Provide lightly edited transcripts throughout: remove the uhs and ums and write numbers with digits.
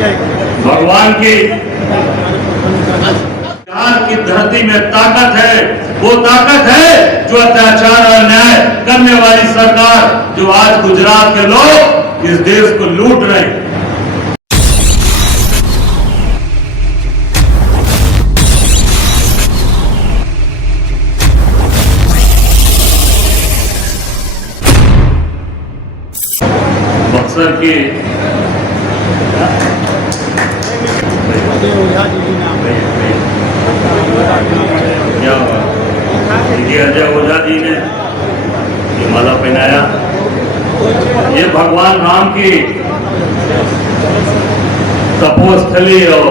भगवान की धरती में ताकत है, वो ताकत है जो अत्याचार और अन्याय करने वाली सरकार, जो आज गुजरात के लोग इस देश को लूट रहे हैं। बक्सर की अजय ओझा जी ने ये माला पहनाया। ये भगवान राम की तपोस्थली और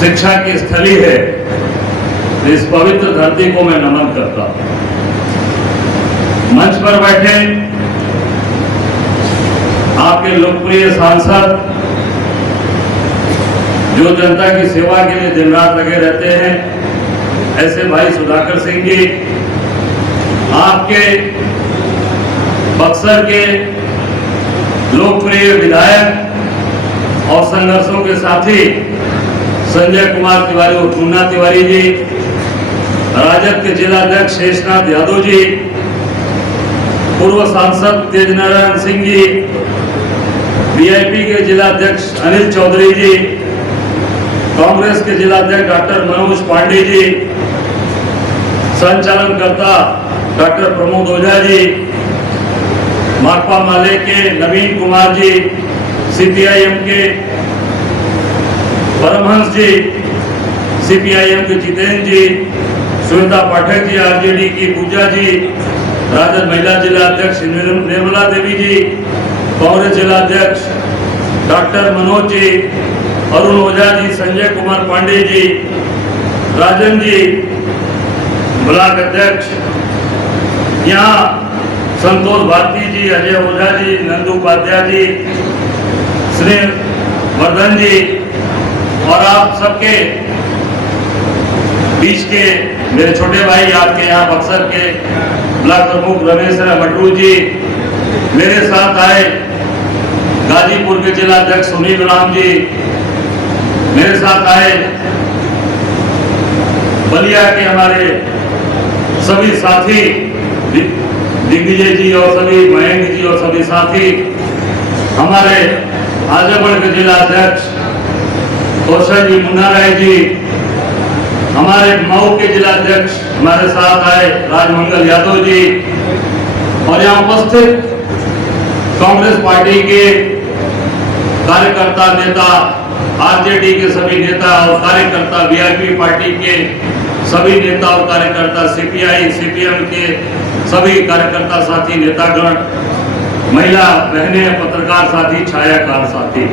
शिक्षा की स्थली है। इस पवित्र धरती को मैं नमन करता हूं। मंच पर बैठे आपके लोकप्रिय सांसद, जो जनता की सेवा के लिए दिन रात लगे रहते हैं, ऐसे भाई सुधाकर सिंह जी, आपके बक्सर के लोकप्रिय विधायक और संघर्षों के साथी संजय कुमार तिवारी और मुन्ना तिवारी जी, राजद के जिलाध्यक्ष शेषनाथ यादव जी, पूर्व सांसद तेजनारायण सिंह जी, वीआईपी के जिलाध्यक्ष अनिल चौधरी जी, कांग्रेस के जिलाध्यक्ष डॉक्टर मनोज पांडे जी, संचालनकर्ता डॉक्टर प्रमोद ओझा जी, माकपा माले के नवीन कुमार जी, सीपीआईएम के परमहंस जी, सीपीआईएम के जितेंद्र जी, श्वेता पाठक जी, आरजेडी की पूजा जी, राजद महिला जिला अध्यक्ष निर्मला देवी जी, कांग्रेस जिलाध्यक्ष डॉक्टर मनोज जी, अरुण ओझा जी, संजय कुमार पांडे जी, राजन जी, ब्लॉक अध्यक्ष, यहाँ संतोष भारती जी, अजय ओझा जी, नंदू उपाध्याय जी, श्री वर्धन जी, और आप सबके बीच के मेरे छोटे भाई, आपके यहाँ बक्सर के ब्लॉक प्रमुख रमेश मटरू जी, मेरे साथ आए गाजीपुर के जिलाध्यक्ष सुनील राम जी, मेरे साथ आए बलिया के हमारे सभी साथी दिग्विजय जी और सभी मयंक जी और सभी साथी, हमारे आजमगढ़ के जिलाध्यक्ष कौशल जी, मुन्ना राय जी, हमारे मऊ के जिलाध्यक्ष हमारे साथ आए राजमंगल यादव जी, और यहाँ उपस्थित कांग्रेस पार्टी के कार्यकर्ता नेता, आरजेडी के सभी नेता और कार्यकर्ता, वीआईपी पार्टी के सभी नेता और कार्यकर्ता, सीपीआई सीपीएम के सभी कार्यकर्ता साथी, नेतागण, महिला बहनें, पत्रकार साथी, छायाकार साथी,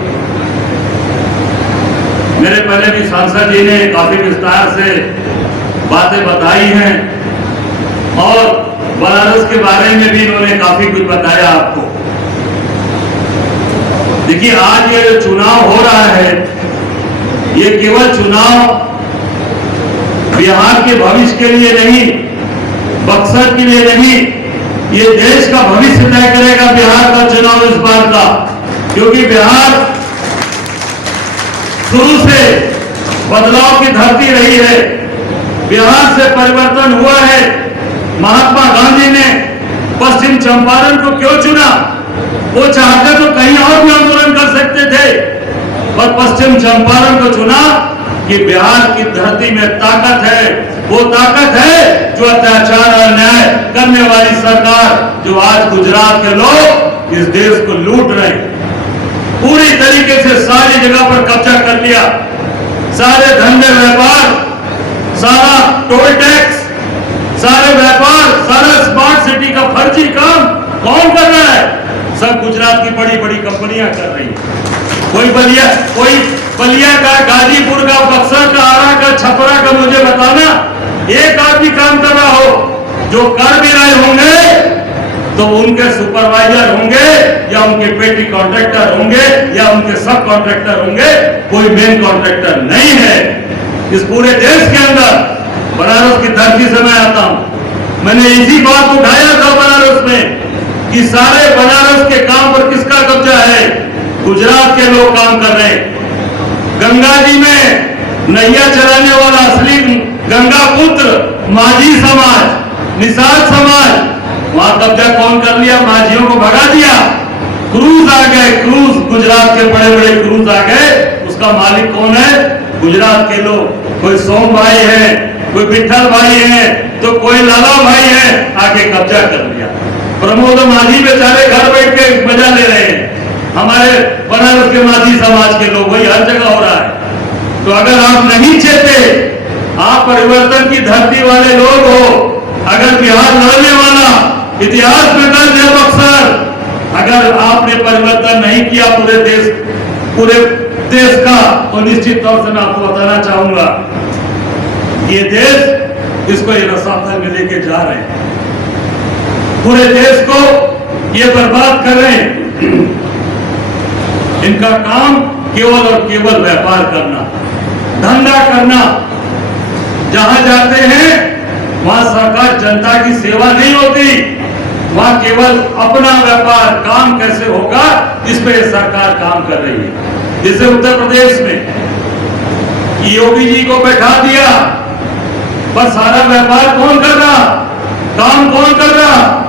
मेरे पहले भी सांसद जी ने काफी विस्तार से बातें बताई हैं और बनारस के बारे में भी इन्होंने काफी कुछ बताया आपको। देखिए, आज ये जो चुनाव हो रहा है, ये केवल चुनाव बिहार के भविष्य के लिए नहीं, बक्सर के लिए नहीं, ये देश का भविष्य तय करेगा बिहार का चुनाव इस बार का, क्योंकि बिहार शुरू से बदलाव की धरती रही है। बिहार से परिवर्तन हुआ है। महात्मा गांधी ने पश्चिम चंपारण को क्यों चुना? वो चाहते तो कहीं और भी आंदोलन कर सकते थे, पर पश्चिम चंपारण को चुना कि बिहार की धरती में ताकत है, वो ताकत है जो अत्याचार और अन्याय करने वाली सरकार, जो आज गुजरात के लोग इस देश को लूट रहे हैं, पूरी तरीके से सारी जगह पर कब्जा कर लिया। सारे धंधे व्यापार, सारा टोल टैक्स, सारे व्यापार, सारा स्मार्ट सिटी का फर्जी काम कौन कर रहा है? सब गुजरात की बड़ी बड़ी कंपनियां कर रही है। कोई बलिया का, गाजीपुर का, बक्सर का, आरा का, छपरा का मुझे बताना एक आदमी काम कर रहा हो। जो कर भी रहे होंगे तो उनके सुपरवाइजर होंगे या उनके पेटी कॉन्ट्रैक्टर होंगे या उनके सब कॉन्ट्रैक्टर होंगे, कोई मेन कॉन्ट्रैक्टर नहीं है। इस पूरे देश के अंदर बनारस की धरती से मैं आता हूं, मैंने इसी बात उठाया था बनारस में कि सारे बनारस के काम पर किसका कब्जा है? गुजरात के लोग काम कर रहे हैं। गंगा जी में नैया चलाने वाला असली गंगा पुत्र माझी समाज, निषाद समाज, वहां कब्जा कौन कर लिया? माझियों को भगा दिया। क्रूज आ गए, क्रूज, गुजरात के बड़े बड़े क्रूज आ गए। उसका मालिक कौन है? गुजरात के लोग। कोई सोम भाई है, कोई विठल भाई है, तो कोई लाला भाई है, आके कब्जा कर लिया। प्रमोद माझी बेचारे घर बैठ के मजा ले रहे हैं। हमारे बनारस के माझी समाज के लोग, वही हर जगह हो रहा है। तो अगर आप नहीं चाहते, आप परिवर्तन की धरती वाले लोग हो, अगर बिहार लड़ने वाला इतिहास में दर्ज है बक्सर, अगर आपने परिवर्तन नहीं किया पूरे देश का, तो निश्चित तौर से मैं आपको बताना चाहूंगा, ये देश, इसको ये रसातल में लेके जा रहे हैं, पूरे देश को ये बर्बाद कर रहे हैं। इनका काम केवल और केवल व्यापार करना, धंधा करना। जहां जाते हैं वहां सरकार जनता की सेवा नहीं होती, वहां केवल अपना व्यापार, काम कैसे होगा, इस पे सरकार काम कर रही है। जैसे उत्तर प्रदेश में योगी जी को बैठा दिया, पर सारा व्यापार कौन कर रहा, काम कौन कर रहा?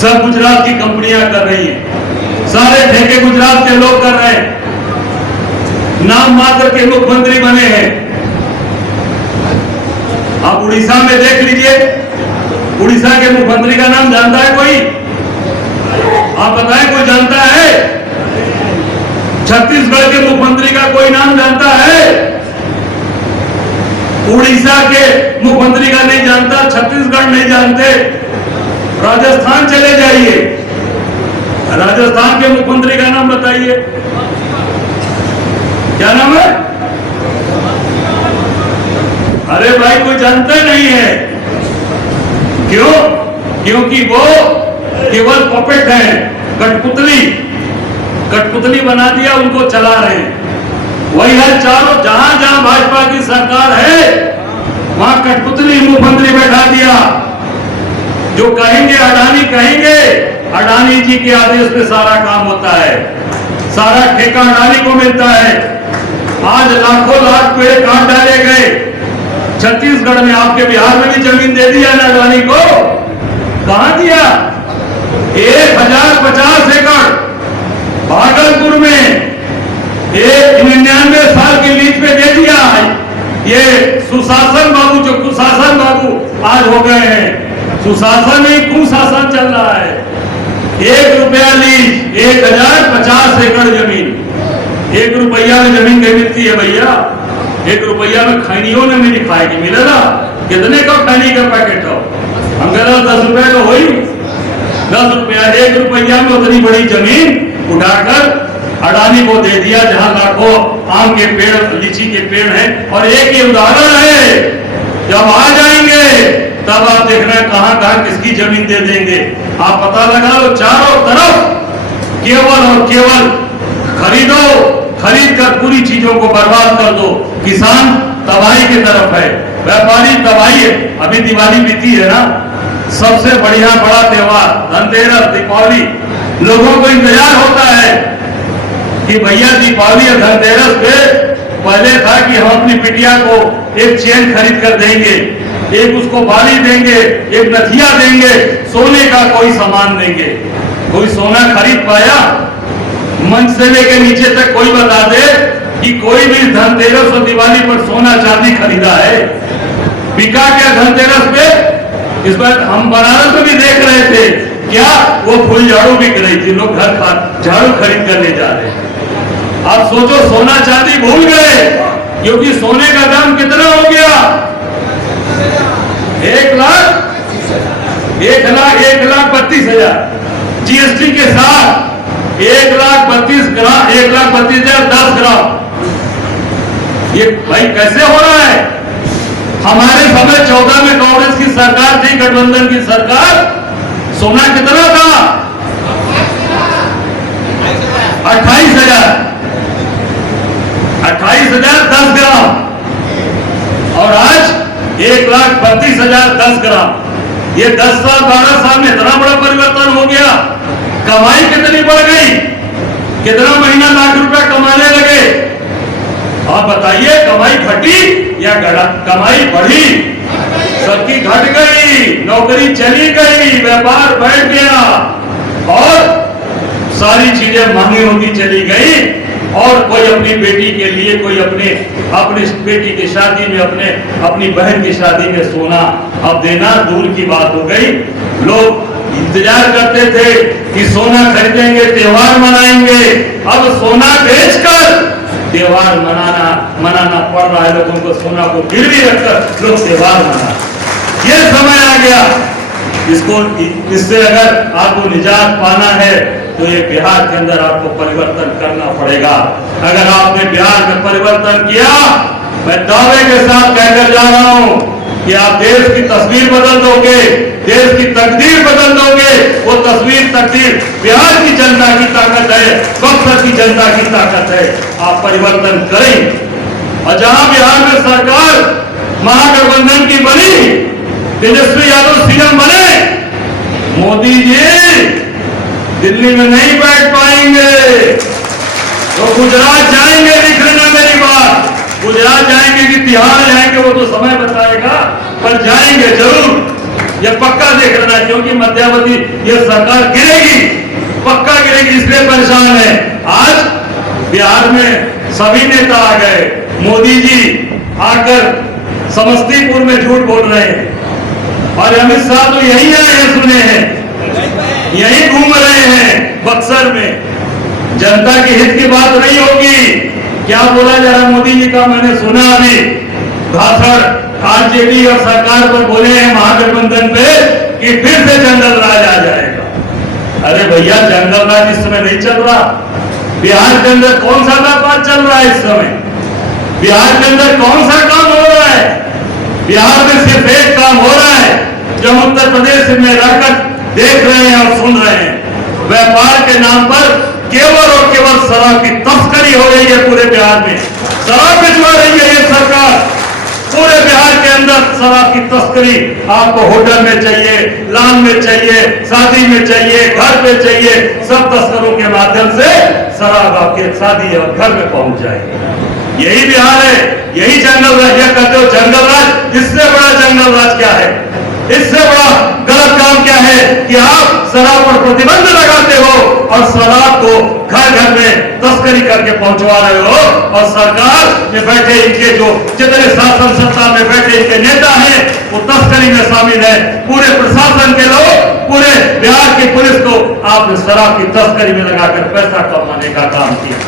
सब गुजरात की कंपनियां कर रही हैं, सारे ठेके गुजरात के लोग कर रहे हैं, नाम मात्र के मुख्यमंत्री बने हैं। आप उड़ीसा में देख लीजिए, उड़ीसा के मुख्यमंत्री का नाम जानता है कोई? आप बताएं, कोई जानता है? छत्तीसगढ़ के मुख्यमंत्री का कोई नाम जानता है? उड़ीसा के मुख्यमंत्री का नहीं जानता, छत्तीसगढ़ नहीं जानते। राजस्थान चले जाइए, राजस्थान के मुख्यमंत्री का नाम बताइए, क्या नाम है? अरे भाई, कोई जानता नहीं है। क्यों? क्योंकि वो केवल पपेट है, कठपुतली, कठपुतली बना दिया, उनको चला रहे हैं। वही है, चारों जहां जहां भाजपा की सरकार है, वहां कठपुतली मुख्यमंत्री बैठा दिया। जो कहेंगे अडानी कहेंगे, अडानी जी के आदेश पे सारा काम होता है, सारा ठेका अडानी को मिलता है। आज लाखों लाख पेड़ काट डाले गए। छत्तीसगढ़ में, आपके बिहार में भी जमीन दे दिया ना अडानी को? कहां दिया? 1050 एकड़। भागलपुर में 99 साल की लीज पे दे दिया। ये सुशासन बाबू, जो कुशासन बाबू आज हो गए हैं, सुशासन नहीं कुशासन चल रहा है। 1 रुपया लीज, 1050 एकड़ जमीन। 1 रुपया में जमीन कहीं मिलती है भैया? 1 रुपया में खैनियों ने मिली खाएगी, मिलेगा? कितने का खैनी का पैकेट हो? हम कह रहे 10 रुपए तो हो ही, 10 रुपया। 1 रुपया में उतनी बड़ी जमीन उठाकर अडानी को दे दिया, जहां लाखों आम के पेड़, लीची के पेड़ हैं। और एक ही उदाहरण है, जब आ जाएंगे तब आप देखना कहां कहां किसकी जमीन दे देंगे। आप पता लगा लो, चारों तरफ केवल और केवल खरीदो, खरीद कर पूरी चीजों को बर्बाद कर दो। किसान तबाही की तरफ है, व्यापारी तबाही है। अभी दिवाली बीती है ना, सबसे बढ़िया बड़ा त्योहार धनतेरस, दीपावली। लोगों को इंतजार होता है कि भैया दीपावली और धनतेरस पे पहले था कि हम अपनी बिटिया को एक चेन खरीद कर देंगे, एक उसको बाली देंगे, एक नथिया देंगे, सोने का कोई सामान देंगे। कोई सोना खरीद पाया? मंच से लेके नीचे तक कोई बता दे कि कोई भी धनतेरस और दिवाली पर सोना चांदी खरीदा है? बिका क्या धनतेरस पे? इस बार हम बनारस में भी देख रहे थे, क्या वो फूल झाड़ू बिक रही थी, लोग घर झाड़ू खरीद कर ले जा रहे हैं। आप सोचो, सोना चांदी भूल गए, क्योंकि सोने का दाम कितना हो गया? 1,32,000 जीएसटी के साथ 1,32,000, 1,32,000 10 ग्राम। ये भाई कैसे हो रहा है? हमारे समय 14 में कांग्रेस की सरकार थी, गठबंधन की सरकार, सोना कितना था? 28,000, 28,000 10 ग्राम। और आज 1,32,000 10 ग्राम। ये 10 साल 12 साल में इतना बड़ा परिवर्तन हो गया। कमाई कितनी बढ़ गई? कितना महीना लाख रुपया कमाने लगे? आप बताइए, कमाई घटी या कमाई बढ़ी? सबकी घट गई, नौकरी चली गई, व्यापार बैठ गया और सारी चीजें महंगी होती चली गई। और कोई अपनी बेटी के लिए, कोई अपनी बेटी की शादी में, अपनी बहन की शादी में सोना अब देना दूर की बात हो गई। लोग इंतजार करते थे कि सोना खरीदेंगे, त्योहार मनाएंगे। अब सोना बेचकर त्योहार मनाना पड़ रहा है लोगों को। सोना को गिरवी रखकर लोग त्योहार मना, ये समय आ गया। इससे अगर आपको निजात पाना है तो ये बिहार के अंदर आपको परिवर्तन करना पड़ेगा। अगर आपने बिहार में परिवर्तन किया, मैं दावे के साथ कहकर जा रहा हूं कि आप देश की तस्वीर बदल दोगे, देश की तकदीर बदल दोगे। वो तकदीर बिहार की जनता की ताकत है, बक्सर की जनता की ताकत है। आप परिवर्तन करें। और जहां बिहार में सरकार महागठबंधन की बनी, तेजस्वी यादव सीएम बने, मोदी जी दिल्ली में नहीं बैठ पाएंगे तो गुजरात जाएंगे। लिख लेना मेरी बात, गुजरात जाएंगे कि बिहार जाएंगे वो तो समय बताएगा, पर जाएंगे जरूर। ये पक्का देख लेना, क्योंकि मध्यावधि ये सरकार गिरेगी, पक्का गिरेगी, इसलिए परेशान है। आज बिहार में सभी नेता आ गए। मोदी जी आकर समस्तीपुर में झूठ बोल रहे हैं और अमित शाह तो यही आए हैं, सुने हैं, यही घूम रहे हैं बक्सर में। जनता के हित की बात नहीं होगी। क्या बोला जा रहा मोदी जी का? मैंने सुना अभी भाषण आरजेडी और सरकार पर बोले हैं महागठबंधन पे कि फिर से जंगल राज आ जाएगा। अरे भैया, जंगल राज इस समय नहीं चल रहा। बिहार के अंदर कौन सा व्यापार चल रहा है इस समय? बिहार के अंदर कौन सा काम हो रहा है? बिहार में सिर्फ एक काम हो रहा है जो हम उत्तर प्रदेश में रहकर देख रहे हैं और सुन रहे हैं। व्यापार के नाम पर केवल और केवल शराब की तस्करी हो रही है पूरे बिहार में। शराब भिजवा रही है ये सरकार पूरे बिहार के अंदर। शराब की तस्करी आपको होटल में चाहिए, लान में चाहिए, शादी में चाहिए, घर पे चाहिए, सब तस्करों के माध्यम से शराब आपके शादी और घर में पहुंच जाएगी। यही बिहार है, यही जंगल राज। यह कहते हो जंगल राज, इससे बड़ा जंगल राज क्या है? इससे बड़ा गलत काम क्या है कि आप शराब पर प्रतिबंध लगाते हो और शराब को घर घर में तस्करी करके पहुंचवा रहे हो। और सरकार में बैठे इनके जो जितने शासन सत्ता में बैठे इनके नेता हैं वो तस्करी में शामिल है। पूरे प्रशासन के लोग, पूरे बिहार की पुलिस को आपने शराब की तस्करी में लगाकर पैसा कमाने का काम किया।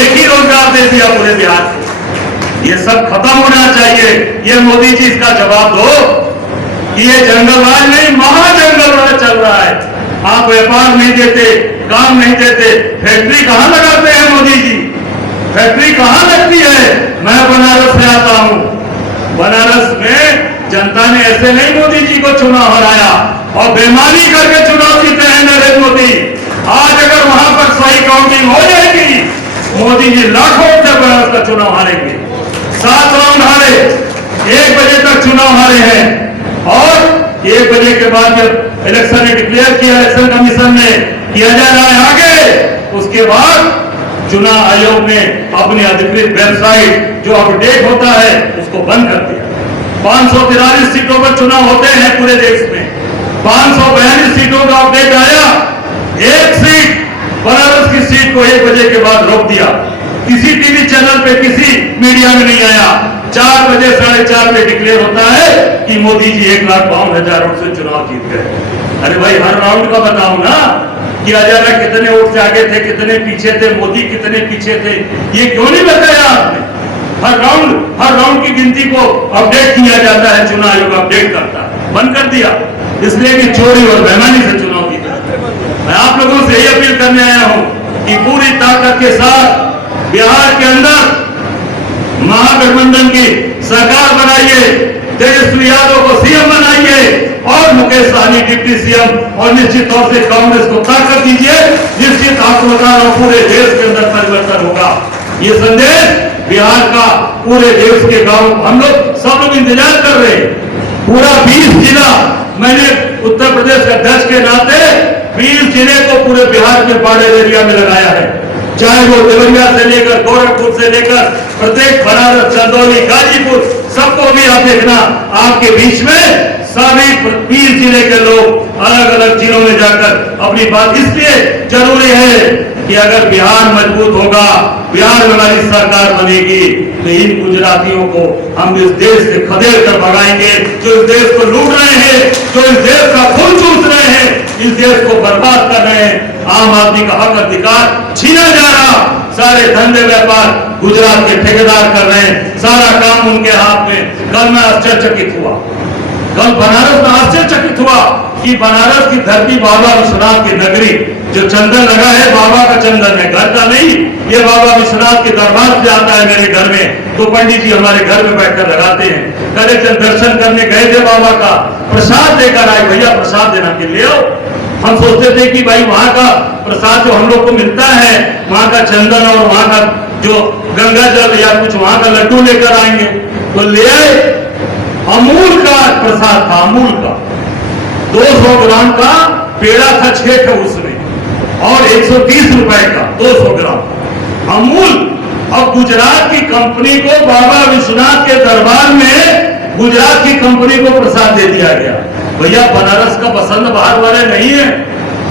एक ही रोजगार दे दिया पूरे बिहार को। ये सब खत्म होना चाहिए। ये मोदी जी इसका जवाब दो कि ये जंगल राज नहीं, महाजंगल राज चल रहा है। आप व्यापार नहीं देते, काम नहीं देते, फैक्ट्री कहां लगाते हैं मोदी जी? फैक्ट्री कहां लगती है? मैं बनारस से आता हूं। बनारस में जनता ने ऐसे नहीं मोदी जी को चुनाव हराया और बेईमानी करके चुनाव जीते हैं नरेंद्र मोदी। आज अगर वहां पर सही काउंटिंग हो जाएगी, मोदी जी लाखों से बनारस का चुनाव हारेंगे। 7 राउंड हारे, 1 बजे तक चुनाव हारे हैं। और 1 बजे के बाद जब इलेक्शन ने डिक्लेयर किया, इलेक्शन कमीशन ने किया जा रहा है आगे, उसके बाद चुनाव आयोग ने अपनी अधिकृत वेबसाइट जो अपडेट होता है उसको बंद कर दिया। 543 सीटों पर चुनाव होते हैं पूरे देश में, 542 सीटों का अपडेट आया। एक सीट, बनारस की सीट को 1 बजे के बाद रोक दिया। किसी टीवी चैनल पे, किसी मीडिया में नहीं आया। 4 बजे 4:30 पे डिक्लेयर होता है कि मोदी जी 1,52,000 वोट से चुनाव जीत गए। अरे भाई, हर राउंड का बताओ ना कि हजारा कितने वोट से आगे थे, कितने पीछे थे, मोदी कितने पीछे थे, ये क्यों नहीं बताया आपने? हर राउंड की गिनती को अपडेट किया जाता है, चुनाव आयोग अपडेट करता है। बंद कर दिया इसलिए कि चोरी और बेईमानी से चुनाव जीता। मैं आप लोगों से यही अपील करने आया हूं कि पूरी ताकत के साथ बिहार के अंदर महागठबंधन की सरकार बनाइए, तेजस्वी यादव को सीएम बनाइए और मुकेश सहनी डिप्टी सीएम, और निश्चित तौर से कांग्रेस को ताकत दीजिए। निश्चित आत्मदान और पूरे देश के अंदर परिवर्तन होगा। ये संदेश बिहार का पूरे देश के गांव हम लोग सब लोग इंतजार कर रहे हैं। पूरा 20 जिला, मैंने उत्तर प्रदेश के अध्यक्ष के नाते 20 जिले को पूरे बिहार के बॉर्डर एरिया में लगाया है। चाहे वो देवरिया से लेकर गोरखपुर से लेकर प्रत्येक बनारस, चंदौली, गाजीपुर, सबको भी आप देखना, आपके बीच में सभी 20 जिले के लोग अलग अलग जिलों में जाकर अपनी बात, इसलिए जरूरी है कि अगर बिहार मजबूत होगा, बिहार में हमारी सरकार बनेगी, तो इन गुजरातियों को हम इस देश से खदेड़ कर भगाएंगे, जो इस देश को लूट रहे हैं, जो इस देश का खून चूस रहे हैं, इस देश को बर्बाद कर रहे हैं। आम आदमी का हक अधिकार छीना जा रहा, सारे धंधे व्यापार गुजरात के ठेकेदार कर रहे हैं, सारा काम उनके हाथ में। कल मैं आश्चर्यचकित हुआ, कल बनारस में आश्चर्यचकित हुआ कि बनारस की धरती बाबा विश्वनाथ की नगरी, जो चंदन लगा है बाबा का चंदन है, घर का नहीं, ये बाबा विश्वनाथ के दरबार से आता है मेरे घर में, तो पंडित जी हमारे घर में बैठकर लगाते हैं। कल एक दर्शन करने गए थे बाबा का, प्रसाद लेकर आए, भैया प्रसाद देना के ले आओ। हम सोचते थे कि भाई वहां का प्रसाद जो हम लोग को मिलता है, वहां का चंदन और वहां का जो गंगा जल या कुछ वहां का लड्डू लेकर आएंगे, तो ले आए। अमूल का प्रसाद था, अमूल का 200 ग्राम का पेड़ा था, 6 था उसमें, और 130 रुपए का 200 ग्राम अमूल। और गुजरात की कंपनी को बाबा विश्वनाथ के दरबार में गुजरात की कंपनी को प्रसाद दे दिया गया। भैया बनारस का बसंत बहार वाले नहीं है,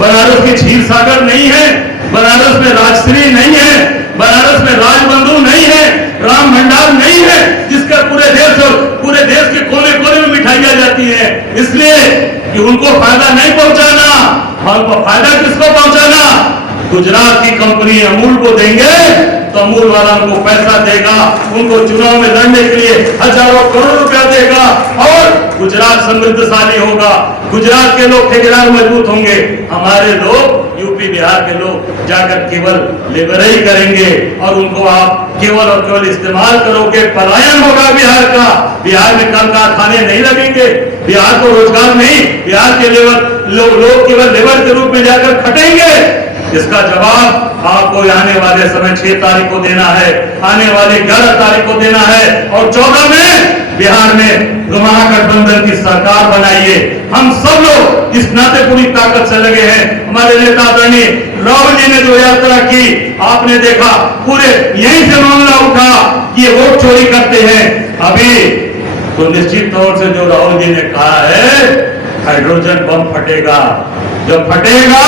बनारस की क्षीर सागर नहीं है, बनारस में राजश्री नहीं है, बनारस में राजबंधु नहीं है, राम भंडार नहीं है, जिसका पूरे देश के कोने कोने में मिठाइयां जाती है। इसलिए कि उनको फायदा नहीं पहुंचाना, हमको फायदा किसको पहुंचाना? गुजरात की कंपनी अमूल को देंगे तो अमूल वाला उनको पैसा देगा, उनको चुनाव में लड़ने के लिए हजारों करोड़ रुपया देगा, और गुजरात समृद्धशाली होगा, गुजरात के लोग ठेकेदार मजबूत होंगे, हमारे लोग यूपी बिहार के लोग जाकर केवल लेबरई करेंगे, और उनको आप केवल और केवल इस्तेमाल करोगे, पलायन होगा बिहार का। बिहार में कल कारखाने नहीं लगेंगे, बिहार को रोजगार नहीं, बिहार के लोग केवल लेबर के रूप में जाकर खटेंगे। इसका जवाब आपको आने वाले समय 6 तारीख को देना है, आने वाले 11 तारीख को देना है, और 14 में बिहार में महागठबंधन की सरकार बनाइए। हम सब लोग इस नाते पूरी ताकत से लगे हैं। हमारे नेता आदरणीय राहुल जी ने जो यात्रा की, आपने देखा, पूरे यहीं से मामला उठा कि ये वोट चोरी करते हैं। अभी तो निश्चित तौर से जो राहुल जी ने कहा है, हाइड्रोजन बम फटेगा, जब फटेगा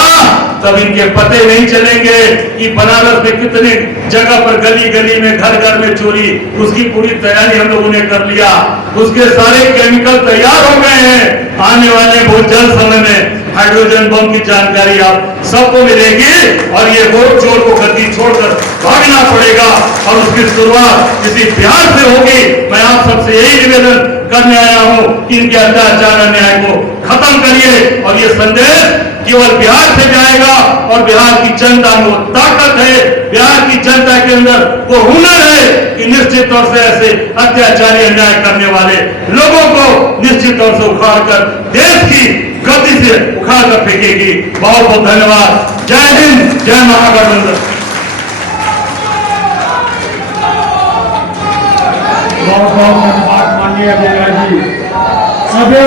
तब इनके पते नहीं चलेंगे कि बनारस में कितने जगह पर गली गली में घर घर में चोरी, उसकी पूरी तैयारी हम लोगों ने कर लिया, उसके सारे केमिकल तैयार हो गए हैं। आने वाले बहुत जल्द समय में हाइड्रोजन बम की जानकारी आप सबको मिलेगी, और ये वोट चोर को गद्दी छोड़कर भागना पड़ेगा, और उसकी शुरुआत किसी बिहार से होगी। मैं आप सबसे यही निवेदन करने आया हूं कि इनके अत्याचार अन्याय को खत्म करिए, और ये संदेश केवल बिहार से जाएगा, और बिहार की जनता में वो ताकत है, बिहार की जनता के अंदर वो हुनर है कि निश्चित तौर से ऐसे अत्याचारी अन्याय करने वाले लोगों को निश्चित तौर से उखाड़ कर देश की गति से उखाड़ कर फेंकेगी। बहुत बहुत धन्यवाद। जय हिंद, जय महागठबंधन। बहुत बहुत धन्यवाद माननीय अध्यक्ष जी। अभी